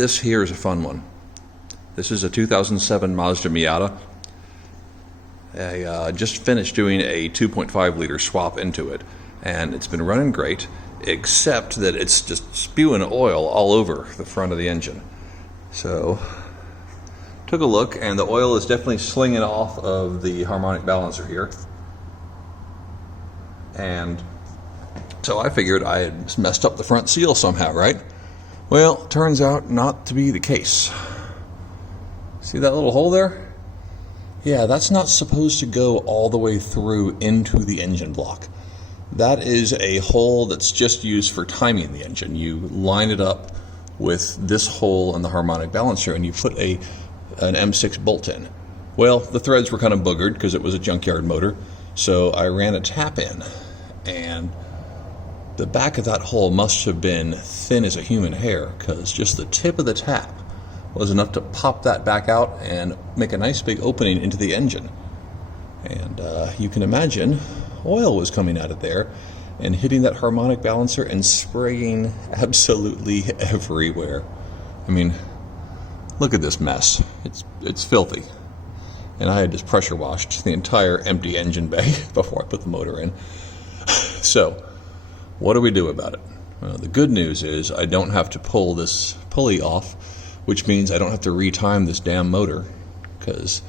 This here is a fun one. This is a 2007 Mazda Miata. I just finished doing a 2.5 liter swap into it, and it's been running great, except that it's just spewing oil all over the front of the engine. So, took a look, and the oil is definitely slinging off of the harmonic balancer here. And so I figured I had messed up the front seal somehow, right? Well, turns out not to be the case. See that little hole there? Yeah, that's not supposed to go all the way through into the engine block. That is a hole that's just used for timing the engine. You line it up with this hole in the harmonic balancer and you put an M6 bolt in. Well, the threads were kind of boogered because it was a junkyard motor, so I ran a tap in, and the back of that hole must have been thin as a human hair, because just the tip of the tap was enough to pop that back out and make a nice big opening into the engine. And you can imagine oil was coming out of there and hitting that harmonic balancer and spraying absolutely everywhere. I mean, look at this mess. It's filthy. And I had just pressure washed the entire empty engine bay before I put the motor in. So, what do we do about it? Well, the good news is I don't have to pull this pulley off, which means I don't have to retime this damn motor, because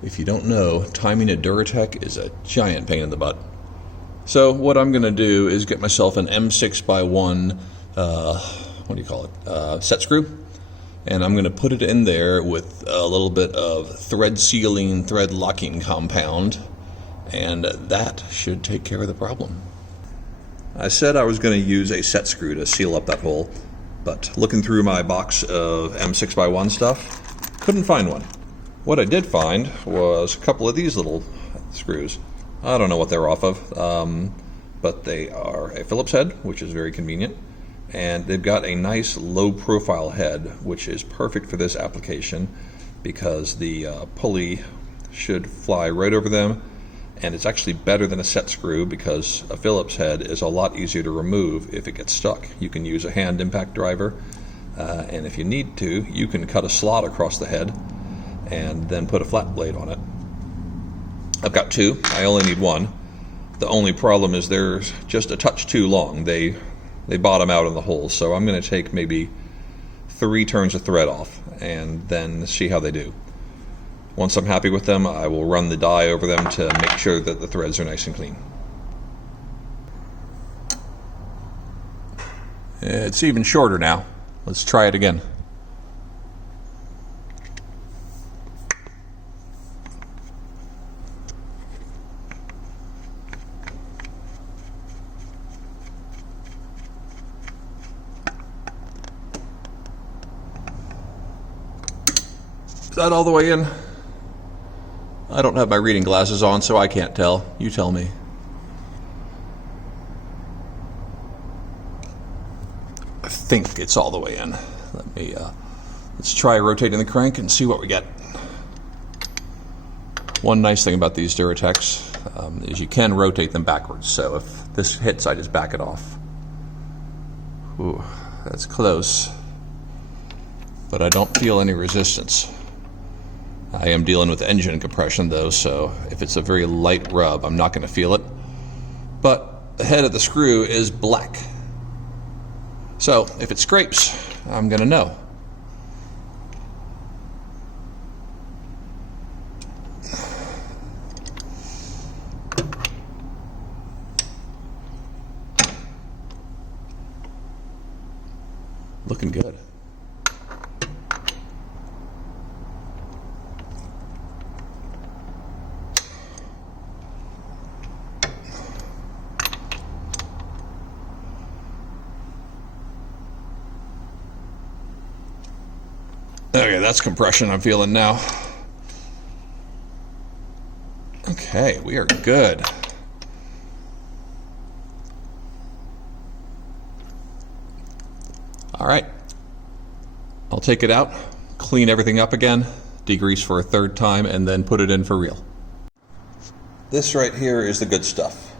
if you don't know, timing a Duratec is a giant pain in the butt. So what I'm going to do is get myself an M6x1, set screw, and I'm going to put it in there with a little bit of thread sealing, thread locking compound, and that should take care of the problem. I said I was going to use a set screw to seal up that hole, but looking through my box of M6x1 stuff, couldn't find one. What I did find was a couple of these little screws. I don't know what they're off of, but they are a Phillips head, which is very convenient, and they've got a nice low-profile head, which is perfect for this application because the pulley should fly right over them, and it's actually better than a set screw because a Phillips head is a lot easier to remove if it gets stuck. You can use a hand impact driver, and if you need to, you can cut a slot across the head and then put a flat blade on it. I've got two. I only need one. The only problem is they're just a touch too long. They bottom out in the hole, so I'm going to take maybe 3 turns of thread off and then see how they do. Once I'm happy with them, I will run the die over them to make sure that the threads are nice and clean. It's even shorter now. Let's try it again. Is that all the way in? I don't have my reading glasses on, so I can't tell. You tell me. I think it's all the way in. Let's try rotating the crank and see what we get. One nice thing about these Duratecs is you can rotate them backwards, so if this hits, I just back it off. Ooh, that's close. But I don't feel any resistance. I am dealing with engine compression though, so if it's a very light rub, I'm not going to feel it. But the head of the screw is black. So if it scrapes, I'm going to know. Looking good. Okay, that's compression I'm feeling now. Okay, we are good. All right, I'll take it out, clean everything up again, degrease for a third time, and then put it in for real. This right here is the good stuff.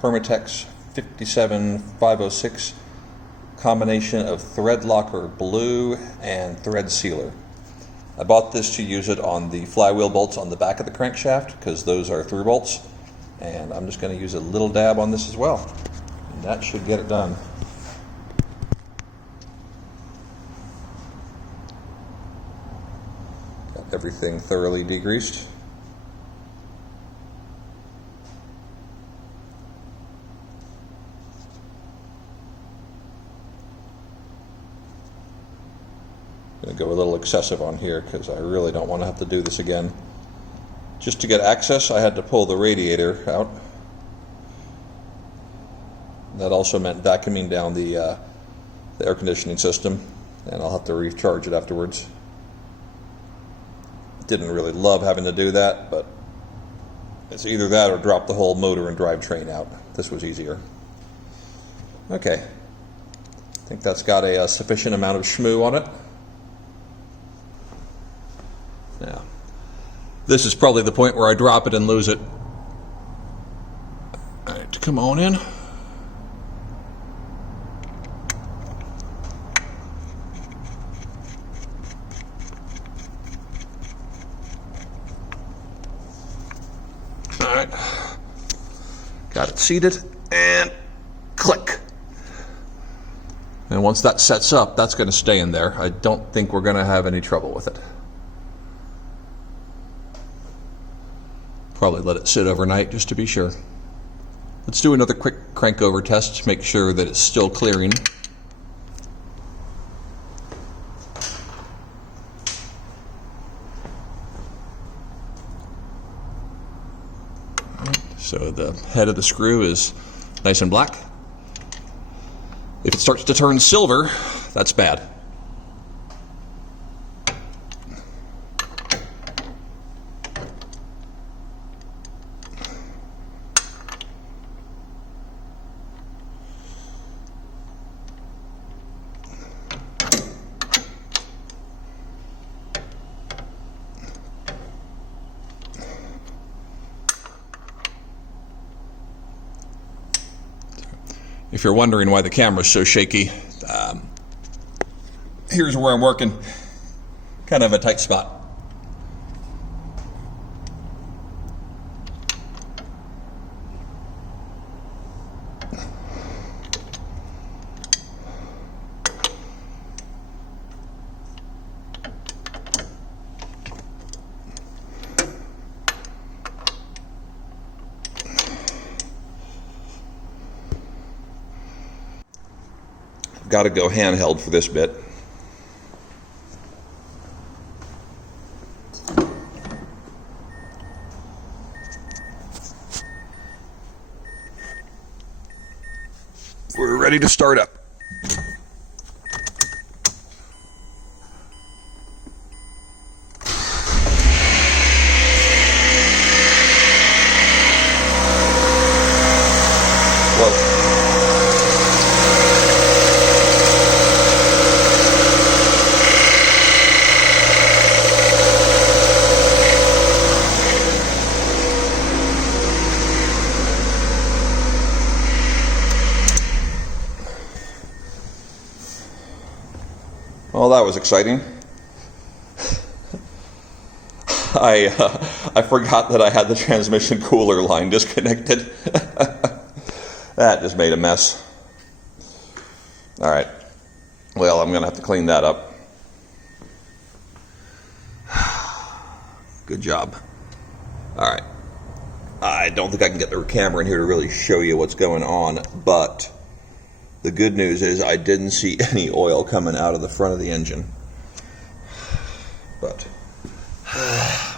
Permatex 57506 combination of thread locker blue and thread sealer. I bought this to use it on the flywheel bolts on the back of the crankshaft because those are through bolts, and I'm just going to use a little dab on this as well, and that should get it done. Got everything thoroughly degreased. Going to go a little excessive on here because I really don't want to have to do this again. Just to get access, I had to pull the radiator out. That also meant vacuuming down the air conditioning system, and I'll have to recharge it afterwards. Didn't really love having to do that, but it's either that or drop the whole motor and drivetrain out. This was easier. Okay, I think that's got a sufficient amount of schmoo on it. Now, this is probably the point where I drop it and lose it. All right, come on in. All right, got it seated, and click. And once that sets up, that's going to stay in there. I don't think we're going to have any trouble with it. Probably let it sit overnight just to be sure. Let's do another quick crank over test to make sure that it's still clearing. So the head of the screw is nice and black. If it starts to turn silver, that's bad. If you're wondering why the camera's so shaky, here's where I'm working. Kind of a tight spot. Got to go handheld for this bit. We're ready to start up. Well, that was exciting. I forgot that I had the transmission cooler line disconnected. That just made a mess. All right. Well, I'm going to have to clean that up. Good job. All right. I don't think I can get the camera in here to really show you what's going on, but the good news is I didn't see any oil coming out of the front of the engine. But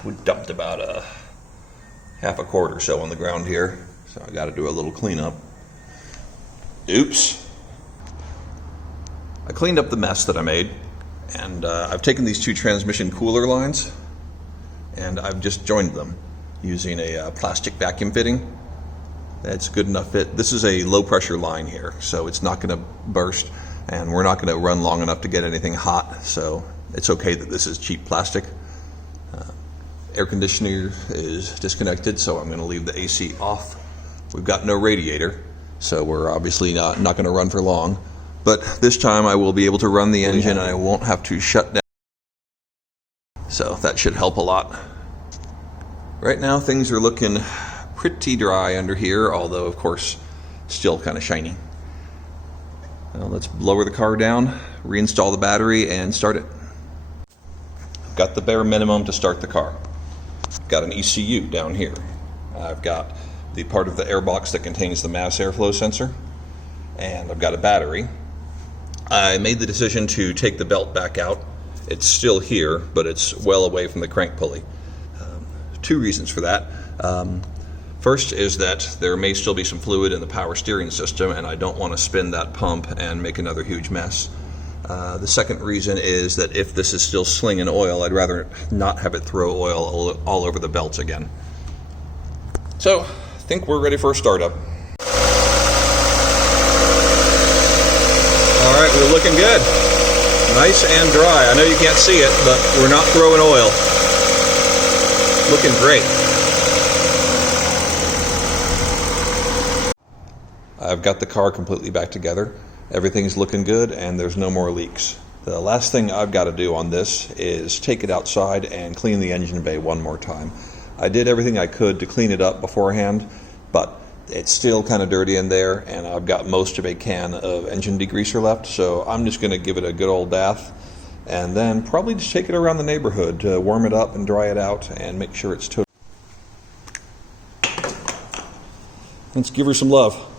we dumped about a half a quart or so on the ground here, so I got to do a little cleanup. Oops. I cleaned up the mess that I made, and I've taken these two transmission cooler lines and I've just joined them using a plastic vacuum fitting. That's good enough fit. This is a low pressure line here, so it's not going to burst, and we're not going to run long enough to get anything hot, so it's okay that this is cheap plastic. Air conditioner is disconnected, so I'm going to leave the AC off. We've got no radiator, so we're obviously not going to run for long. But this time I will be able to run the engine and I won't have to shut down. So that should help a lot. Right now things are looking pretty dry under here, although of course still kind of shiny. Well, let's lower the car down, reinstall the battery, and start it. Got the bare minimum to start the car. Got an ECU down here. I've got the part of the airbox that contains the mass airflow sensor, and I've got a battery. I made the decision to take the belt back out. It's still here, but it's well away from the crank pulley. Two reasons for that. First is that there may still be some fluid in the power steering system, and I don't want to spin that pump and make another huge mess. The second reason is that if this is still slinging oil, I'd rather not have it throw oil all over the belt again. So, I think we're ready for a startup. Alright, we're looking good. Nice and dry. I know you can't see it, but we're not throwing oil. Looking great. I've got the car completely back together. Everything's looking good and there's no more leaks. The last thing I've got to do on this is take it outside and clean the engine bay one more time. I did everything I could to clean it up beforehand, but it's still kind of dirty in there, and I've got most of a can of engine degreaser left, so I'm just going to give it a good old bath and then probably just take it around the neighborhood to warm it up and dry it out and make sure it's total. Let's give her some love.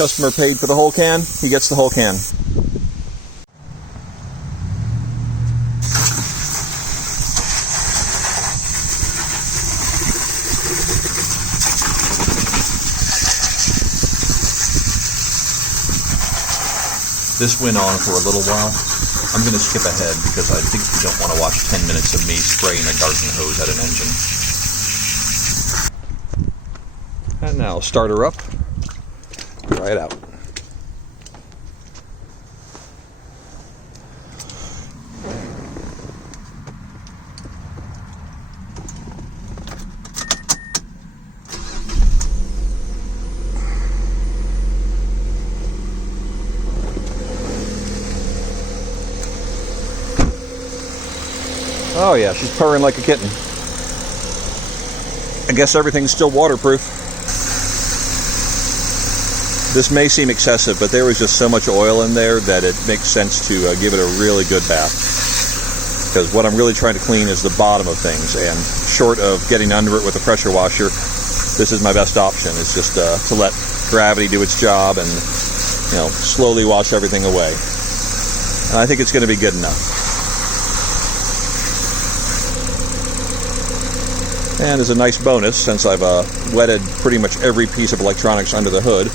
Customer paid for the whole can, he gets the whole can. This went on for a little while. I'm going to skip ahead because I think you don't want to watch 10 minutes of me spraying a garden hose at an engine. And now start her up. Try it out. Oh yeah, she's purring like a kitten. I guess everything's still waterproof. This may seem excessive, but there was just so much oil in there that it makes sense to give it a really good bath. Because what I'm really trying to clean is the bottom of things, and short of getting under it with a pressure washer, this is my best option. It's just to let gravity do its job and, slowly wash everything away. And I think it's going to be good enough. And as a nice bonus, since I've wetted pretty much every piece of electronics under the hood,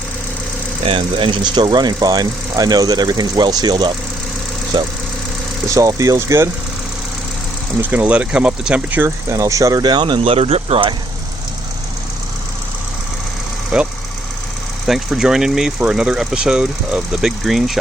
and the engine's still running fine, I know that everything's well sealed up. So, this all feels good. I'm just going to let it come up to temperature, then I'll shut her down and let her drip dry. Well, thanks for joining me for another episode of The Big Green Shop.